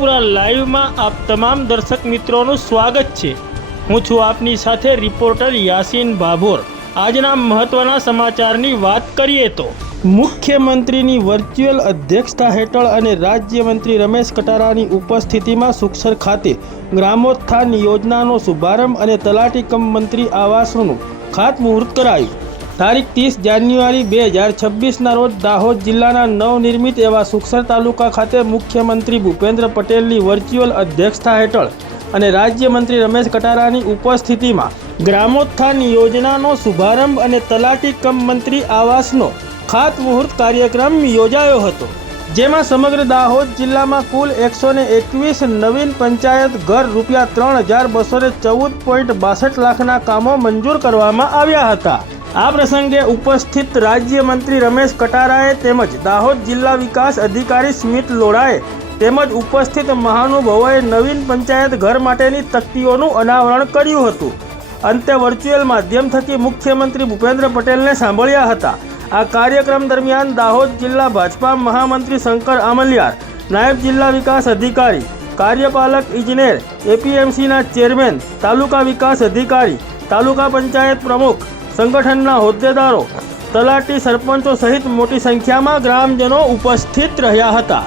આશાપુરા લાઈવમાં આપ તમામ દર્શક મિત્રોનું સ્વાગત છે. હું છું આપની સાથે રિપોર્ટર યાસીન ભાભોર. આજના મહત્વના સમાચારની વાત કરીએ તો, મુખ્યમંત્રીની વર્ચ્યુઅલ અધ્યક્ષતા હેઠળ અને રાજ્યમંત્રી રમેશ કટારાની ઉપસ્થિતિમાં સુખસર ખાતે ગ્રામોત્થાન યોજનાનો શુભારંભ અને તલાટી કમ મંત્રી આવાસોનું ખાતમુહૂર્ત કરાયું. તારીખ ત્રીસ જાન્યુઆરી બે હજાર છવ્વીસના રોજ દાહોદ જિલ્લાના નવનિર્મિત એવા સુખસર તાલુકા ખાતે મુખ્યમંત્રી ભૂપેન્દ્ર પટેલની વર્ચ્યુઅલ અધ્યક્ષતા હેઠળ અને રાજ્યમંત્રી રમેશ કટારાની ઉપસ્થિતિમાં ગ્રામોત્થાન યોજનાનો શુભારંભ અને તલાટી કમ મંત્રી આવાસનો ખાતમુહૂર્ત કાર્યક્રમ યોજાયો હતો, જેમાં સમગ્ર દાહોદ જિલ્લામાં કુલ એકસો ને એકવીસ નવીન પંચાયત ઘર રૂપિયા ત્રણ હજાર બસો ને ચૌદ પોઈન્ટ બાસઠ લાખના કામો મંજૂર કરવામાં આવ્યા હતા. આ પ્રસંગે ઉપસ્થિત રાજ્યમંત્રી રમેશ કટારાએ તેમજ દાહોદ જિલ્લા વિકાસ અધિકારી સ્મિત લોડાએ તેમજ ઉપસ્થિત મહાનુભાવોએ નવીન પંચાયત ઘર માટેની તકતીઓનું અનાવરણ કર્યું હતું. અંતે વર્ચ્યુઅલ માધ્યમ થકી મુખ્યમંત્રી ભૂપેન્દ્ર પટેલને સાંભળ્યા હતા. આ કાર્યક્રમ દરમિયાન દાહોદ જિલ્લા ભાજપા મહામંત્રી શંકર આમલિયાર, નાયબ જિલ્લા વિકાસ અધિકારી, કાર્યપાલક ઇજનેર, એપીએમસીના ચેરમેન, તાલુકા વિકાસ અધિકારી, તાલુકા પંચાયત પ્રમુખ સંગઠનના હોદ્દેદારો તલાટી સરપંચો સહિત મોટી સંખ્યામાં ગ્રામજનો ઉપસ્થિત રહ્યા હતા.